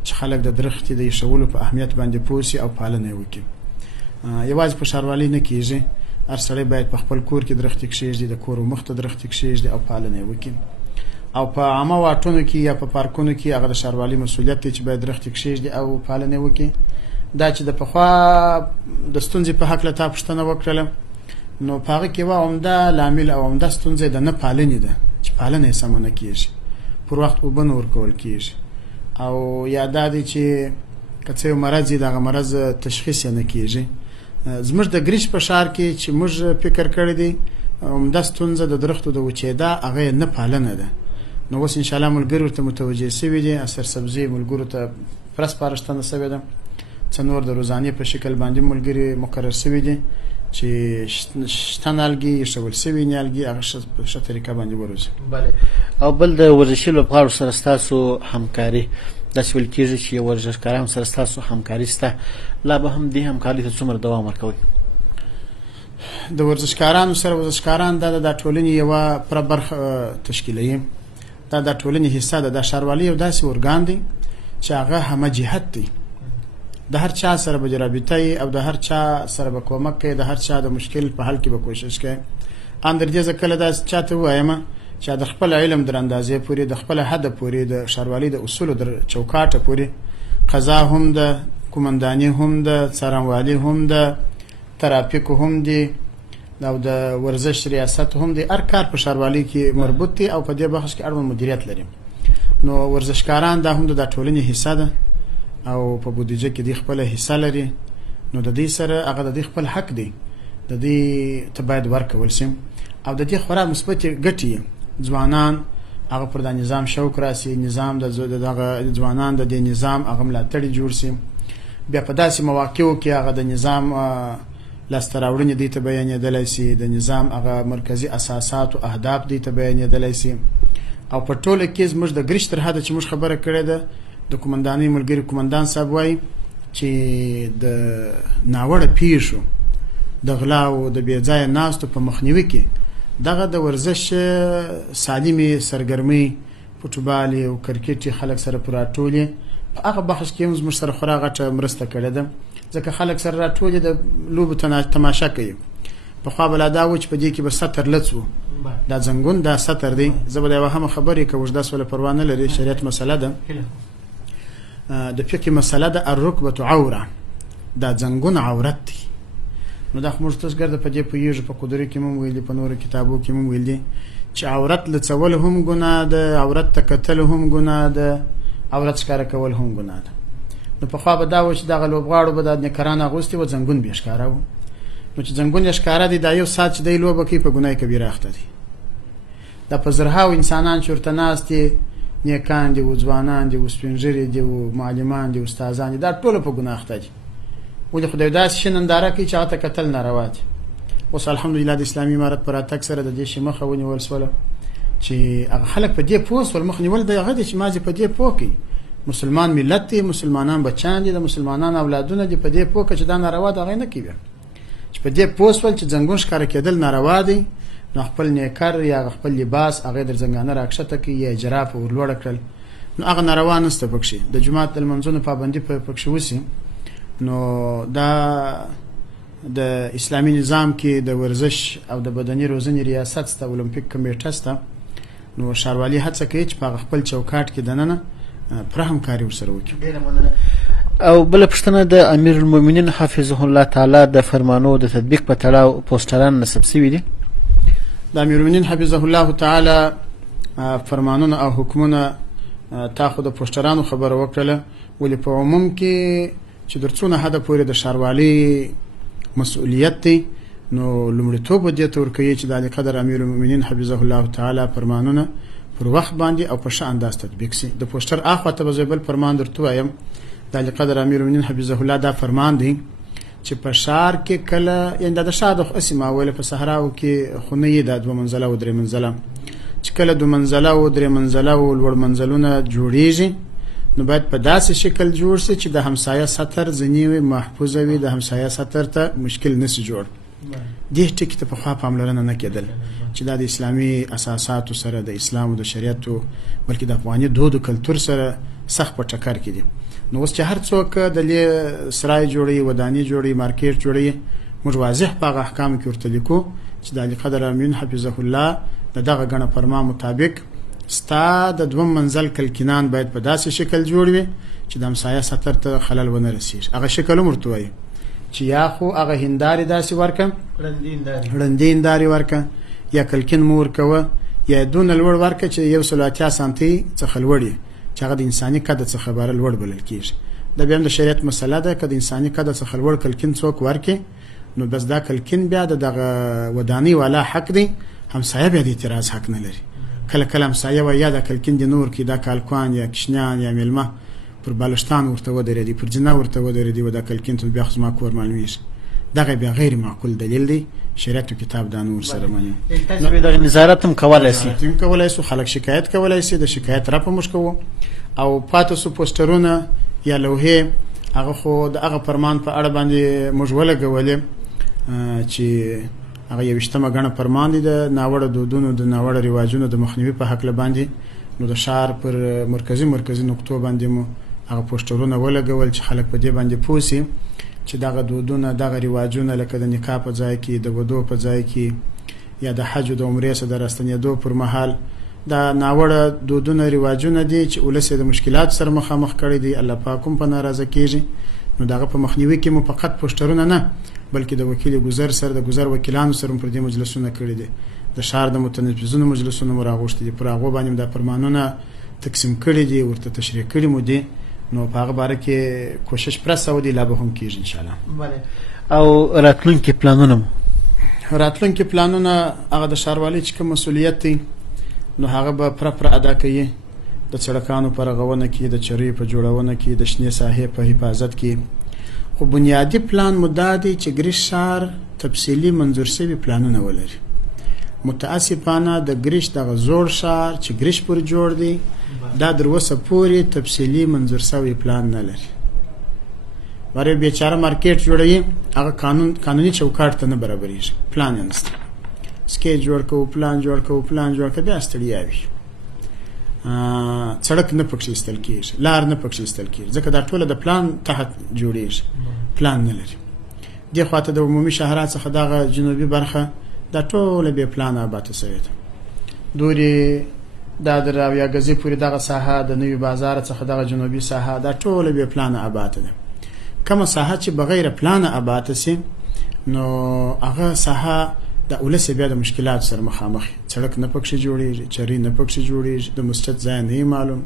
چې خلک د درخت د ایښولو په اهمیت باندې پوه سي او پالنه یې وکړي. یوازې په ښاروالۍ نه کېږي، هر سړی باید په خپل کور کې درخت کښېږدي، د کور مخ ته درخت کښېږدي او پالنه یې وکړي. او په عامه واټونو کې یا په پارکونو کې هغه د ښاروالۍ مسؤلیت دی چې باید درخت کښېږدي او پالنه یې وکړي. دا چې د پخوا د ستونزې په هکله تا پوښتنه وکړله، نو په هغه کې یوه عمده لامل او عمده ستونزه د نه پالنې ده چې پالنه یې سمه نه کېږي، پر وخت اوبه نه ورکول کېږي، او یا دا دی چې که څه یو مرض وي دغه مرض تشخیص یې نه کېږي. زموږ د ګریش په ښار کې چې موږ فکر کړی دی عمده ستونزه د درختو د وچېدا هغه یې نه پالنه ده. نو اوس انشاءالله ملګري ورته متوجه سوي دي، سرسبزي ملګرو ته پوره سپارښتنه سوې ده، څه نور د روزانې په شکل باندې ملګري مقرر سوي دي چې شته نیالګي ایښول سوي نیالګي هغه په ښه طریقه باندې وروځي. او بل د ورزشي لوبغاړو سره ستاسو همکاري، داسې ویل کېږي چې یو ورزشکارانو سره ستاسو همکاري شته، لا به هم دې همکارۍ ته څومره دوام ورکوئ؟ د ورزشکارانو سره ورزشکاران د ټولنې یوه پوره برخه تشکیلوي. دا د ټولنې حصه ده. د ښاروالي یو داسې ارګان دی چې هغه همه جهت دی. د هر چا سره به رابطه وي او د هر چا سره به کومک کوي، د هر چا د مشکل په حل کې به کوشش کوي. ان در دې زه کله داسې چاته ووایم چې د خپل علم در اندازې پورې، د خپل حد پورې، د ښاروالي د اصولو در چوکاټه پورې قضا هم ده، قومنداني هم ده، څارنوالي هم ده، ترافیک هم دي او د ورزش ریاست هم دي. هر کار په ښاروالي کې مربوط دي او په دې بخش کې اړوند مدیریت لري. نو ورزشکاران دا هم د ټولنې حصہ ده او په بودیجه کې د خپل حصہ لري. نو د دې سره هغه د خپل حق دی، د دې ته باید ورکول شي او د دې خورا مثبت ګټي ځوانان هغه پر د نظام شوق راسي، نظام د دغه ځوانان د دې نظام هغه ملاتړي جوړ شي. بیا په داسې مواقعو کې هغه د نظام لاسته راوړنې دې ته بیانېدلی شي، د نظام هغه مرکزي اساسات او اهداف دې ته بیانېدلی شي. او په ټوله کې زموږ د ګریش تر حده چې موږ خبره کړې ده، د قومندانۍ ملګري قومندان صاحب وایي چې د ناوړه پیښو د غلا او د بې ځایه ناستو په مخنیوي کې دغه د ورزش سالمې سرګرمۍ فوټبال او کرکټ خلک سره پر راټولې په هغه بخش کې موږ سره خورا غټه مرسته کړې ده، ځکه خلک سره راټولې د لوبو تماشا کوي. په خوا بل دا و چې په دې کې به ستر لڅو دا زنګون دا ستر دی. زه به یو هم خبرې کوم چې داس ولا پروا نه لري، شریعت مسله ده، د فقه مسله ده. الركبه عوره، دا زنګون عورت دی. نو دا موږ تاسو ګرځه په دې پیږو، په قدرت کې مو ویلي، په نورو کتابو کې مو ویلي چې عورت لڅول هم ګناه ده، عورت تکتل هم ګناه ده، عورت ښکار کول هم ګناه ده. نو په خوا به دا و چې دغه لوبغاړو به د نکران اغوستي و زنګون به ښکاره و. نو چې زنګون یې ښکاره دی دا یو ساعت چې دی لوبه کوي په ګناه کبیره اخته دی. دا په زرهاو انسانان چې ورته ناست دي، نیکان دي و ځوانان دي و سپینږیري دي و معلمان دي و استادان دي، دا ټول په ګناه اخته دي. ولې خدای داسې شي ننداره کوي چې هغه ته کتل ناروا دي. اوس الحمدلله د اسلامي امارت پر راتګ سره د دې شي مخه ونیول سوله چې هغه خلک په دې پوه سول. مخ نیول د هغه چې مازې په دې پوه کوي مسلمان ملت دی، مسلمانان بچان دي، د مسلمانان اولادونه دي، په دې پوه چې دا ناروا ده هغه نه کوي. چې په دې پوه سول چې زنګون ښکاره کېدل ناروا دي، نو خپل نیکر یا خپل لباس هغه در زنګانه راکښته کوي یا جراف ور لوړ کړل، نو هغه ناروا نسته پکښې. د جمعات المنځونو پابندي پکښې وسی. نو دا د اسلامي نظام کې د ورزش او د بدني روزنې ریاست سته، اولمپیک کمیټه سته. نو ښاروالي هڅه کوي چې په خپل چوکاټ کې دننه پر همکاري ورسره وکړي. او بل پښتنه د امیر المؤمنین حفظه الله تعالی د فرمانو د تطبیق په تړاو پوسټران نصب شوي دي. د امیر المؤمنین حفظه الله تعالی فرمانونه او حکمونه تاخو د پوسټرانو خبره وکړه، ولې په عموم کې چې درڅونه حد پورې د ښاروالي مسؤلیت دی، نو لومړیتوب دې ته ورکوي چې د علی قدر امیر المؤمنین حفظه الله تعالی فرمانونه پر وخت باندې او په ښه انداز تطبیق شي. د پوسټر اخوا ته به بل فرمان درته وایم، د علی قدر امیر المؤمنین حفظه الله دا فرمان دی چې په ښار کې کله یعنی د ښار د اسمه اول په صحراو کې خونه د 2 منزله او 3 منزله چې کله 2 منزله او 3 منزله او لوړ منزلونه جوړیږي، نو باید په داسې شکل جوړ شي چې د همسایه سطر ځنی محفوظ وي، د همسایه سطر ته مشکل نشي جوړ. دې ټکی ته په خوا پاملرنه نه کېدل چې د اسلامي اساساتو سره، د اسلام او د شریعت بلکې د افغاني دود او کلچر سره سخت په ټکر کې دي. نو اوس چې هر څوک د سرای جوړي، وداني جوړي، مارکیټ جوړي، موږ واضح په احکام کې ورته لیکو چې د علی قدر امین حفظه الله دغه غنه فرمان مطابق ستا د 2 منزل کلکینان باید په داسې شکل جوړ وي چې د همسایه سطر ته خلل ونه رسیږي. هغه شکل مرته وي چې یا خو هغه هنداري داسې ورکه، رندینداري ورکه، یا کلکین مور کوه، یا دون لوړ ورکه چې 180 سانتي څخه لوړي چې هغه د انساني قد څخه بار لوړ بلل کیږي. د بیا د شریعت مسله ده کله انساني قد څخه لوړ کلکین څوک ورکه، نو بس دا کلکین بیا دغه ودانی والا حق دی، همسایه بیا د اعتراض حق نه لري. کله کله همسایه و یا د کلکین د نور کې دا کالکوان یا کشنیان یا ملمه پر بالشتان ورته ودرېدي، پر جنا ورته ودرېدي و دا کلکین ته بیا خصما کور معلومیږي. دغه بیا غیر معقول دلیل دی، شریعت کتاب دا نور سره مانی. نو د نظارت هم کولای شي، خلک شکایت کولای شي، د شکایت را په مشکو او پاتو سو پوسټرونه یا لوحې هغه خو د هغه فرمان په اړه باندې مجوله غولې چې هغه 21مه ګڼه فرمان دی د ناوړه دودونو د ناوړه رواجونو د مخنیوي په هکله باندې. نو د ښار پر مرکزي نقطو باندې مو هغه پوسټرونه ولګول چې خلک په دې باندې پوه سي چې دغه دودونه دغه رواجونه لکه د نکاح په ځای کې د ودو په ځای کې یا د حج او د عمرې سره د راستنېدو پر مهال دا ناوړه دودونه رواجونه دي چې ولس د مشکلات سره مخامخ کړي دي. الله پاک هم په ناراضه کیږي. نو دغه په مخنیوي کې مو فقط پوسټرونه نه بلکې د وکیل گذر سره د گذر وکیلانو سره پر دې مجلسونه کړي دي. د ښار د متنفذونو مجلسونه مو راغوښتي دي. پر هغه باندې د فرمانونه تقسیم کړي دي ورته تشریح کړي مو دي. نو په هغه باره کې کوشش پرسه ودی لا به هم کیږي ان شاء الله. او راتلونکي پلانونه هغه د ښاروالۍ چې کوم مسؤلیت دی نو هغه به پر ادا کوي. د سړکانو پر رغونه کې د چرې په جوړونه کې د شنې ساحې په حفاظت کې. خو بنیادی پلان مدعا دی چې ګریش ښار تفصیلي منظور شوي پلانونه ولري. متاسفانه د ګریش دغه زوړ ښار چې ګریش پر جوړ دی دا در اوسه پورې تفصیلي منظور شوی پلان نه لري. واره بیچاره مارکیټ جوړوي هغه قانوني چوکاټ ته نه برابرېږي. پلان یې نشته. سکیچ جوړ کوو پلان جوړ کوو بیا ستړیا وي. سړک نه پکې ایستل کېږي لار نه پکې ایستل کېږي ځکه دا ټوله د پلان تحت جوړېږي. پلان نه لري. دې خواته د عمومي شهرات څخه دغه جنوبي برخه دا ټوله بې پلانه آباده شوې ده. دورې دا د راویا غزي پورې دغه ساحه د نوي بازار څخه دغه جنوبي ساحه دا ټوله بې پلانه آباده ده. کومه ساحه چې بغیر پلانه آباده سي نو هغه ساحه د ولس بیا د مشکلات سره مخامخ. سړک نه پکې جوړېږي، چرې نه پکې جوړېږي، د مسجد ځای نه معلوم،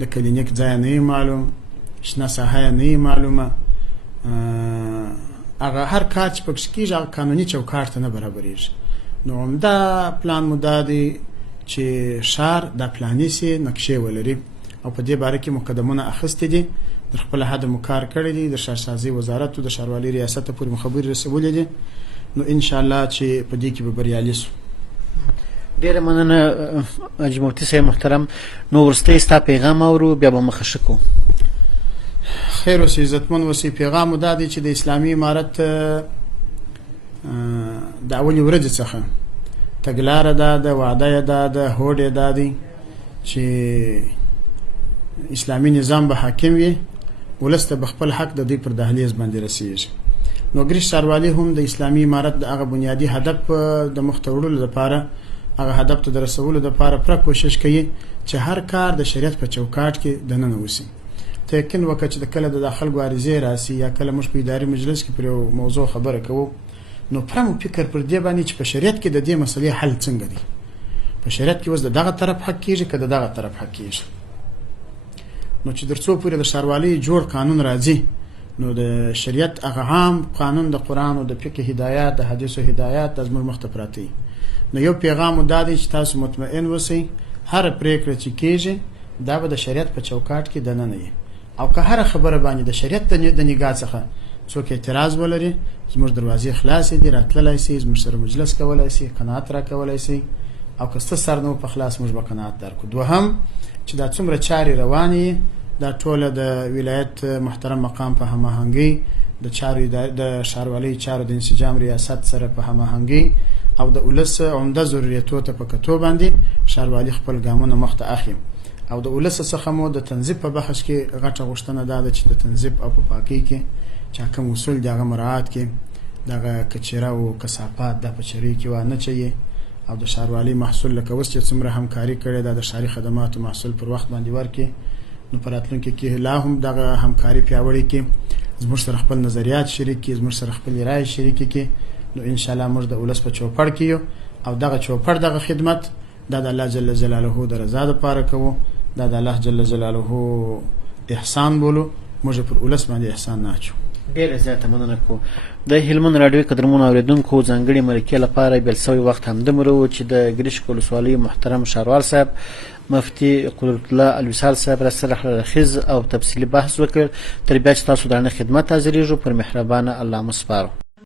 د کلینیک ځای نه معلوم، شنه ساحه نه معلومه. هغه هر کار چې پکې کېږي هغه قانوني چوکاټ ته نه برابرېږي. نو همدا پلان مدعا دی چې ښار د پلاني سي نقشې ولري او په دې باره کې مقدمونه اخیستې دي. در خپل حد مو کار کړی دی. د ښارسازي وزارت او د ښاروالۍ ریاست پورې مخبري رسولې دي. نو ان شاء الله چې په دې کې به بریالي سو. ډیره مننه حاجي مفتي صاحب محترم. نو ورسته ستا پیغام اورو بیا به مخه شکو. خیر اوسې عزتمن اوسې. پیغام دا دی چې د اسلامي امارت د اولې ورځې څخه تګلاره ده د وعده ده د هوډ ده دی چې اسلامي نظام به حاکم وي. ولس ته خپل حق د دې پر دهلیز باندې رسیږي. نو ګریش ښاروالي هم د اسلامي امارت د هغه بنیادی هدف د مخته وړلو لپاره هغه هدف ته د رسولو لپاره پر کوشش کوي چې هر کار د شریعت په چوکاټ کې دننه وسی. ته یقین وکړه چې د کله د داخل غواړي راسي یا کله موږ په اداري مجلس کې پر یو موضوع خبره کوو نو پرم فکر پر دې باندې چې په شریعت کې د دې مسلې حل څنګه دی. په شریعت کې وز دغه طرف حق کیږي کده دغه طرف حق کیږي. نو چې درڅو پورې د ښاروالۍ جوړ قانون راځي نو د شریعت هغه عام قانون د قران او د فقه هدایت د حدیثو هدایت د زموږ مخ ته پراته. نو یو پیغام دا دی چې تاسو مطمئن اوسئ هر پریکړه چې کیږي دا به د شریعت په چوکاټ کې دننه وي. او که هر خبره باندې د شریعت د نگاه څخه څوک اعتراض ولري زموږ دروازې خلاصې دي. راتللی سي زموږ سره مجلس کولای سي قناعت را کولای سي او که ست سر نو په خلاص موږ به قناعت درکو. دوهم چې دا څومره چاري رواني دا ټوله د ولایت محترم مقام په هماهنګي د چاري د ښاروالۍ چارو د انسجام ریاست سره په هماهنګي او د ولس عمده ضرورتو ته په کتو باندې ښاروالۍ خپل ګامونه مخته اخلي. او د ولس څخه مو د تنظیم په بخش کې غټه غوښتنه ده چې د تنظیم او په پاکۍ کې چې کوم اصول دغه مراعات کې دغه کچره او کثافات د پچری کې و نه چي او د ښاروالۍ محصول لکه وس چې څومره همکاري کړې ده د ښاري خدماتو محصول پر وخت باندې ورکې. نو پراتلونکو کې لا هم دغه همکاري پیاوړې کې زموږ سره خپل نظریات شریک کې زموږ سره خپل رائے شریک کې. نو ان شاء الله موږ د ولس په چوپړ کې او دغه چوپړ دغه خدمت د الله جل جلاله د رضا لپاره کوو. دا د الله جل جلاله احسان بولو. موږ پر ولس باندې احسان نه اچو. ډیر زیاته مننه کو. د هلمند رادیو قدرمن اوریدونکو ځانګړي مرکې لپاره بل سوي وخت هم دمرو چې د ګریش کولسوالۍ محترم ښاروال صاحب مفتي قدرت الله الوصال صاحب را سره خز او تفصیلی بحث وکړ. تر بیا چې تاسو درنه خدمت حاضرېږو پر مهربانه الله مسپارو.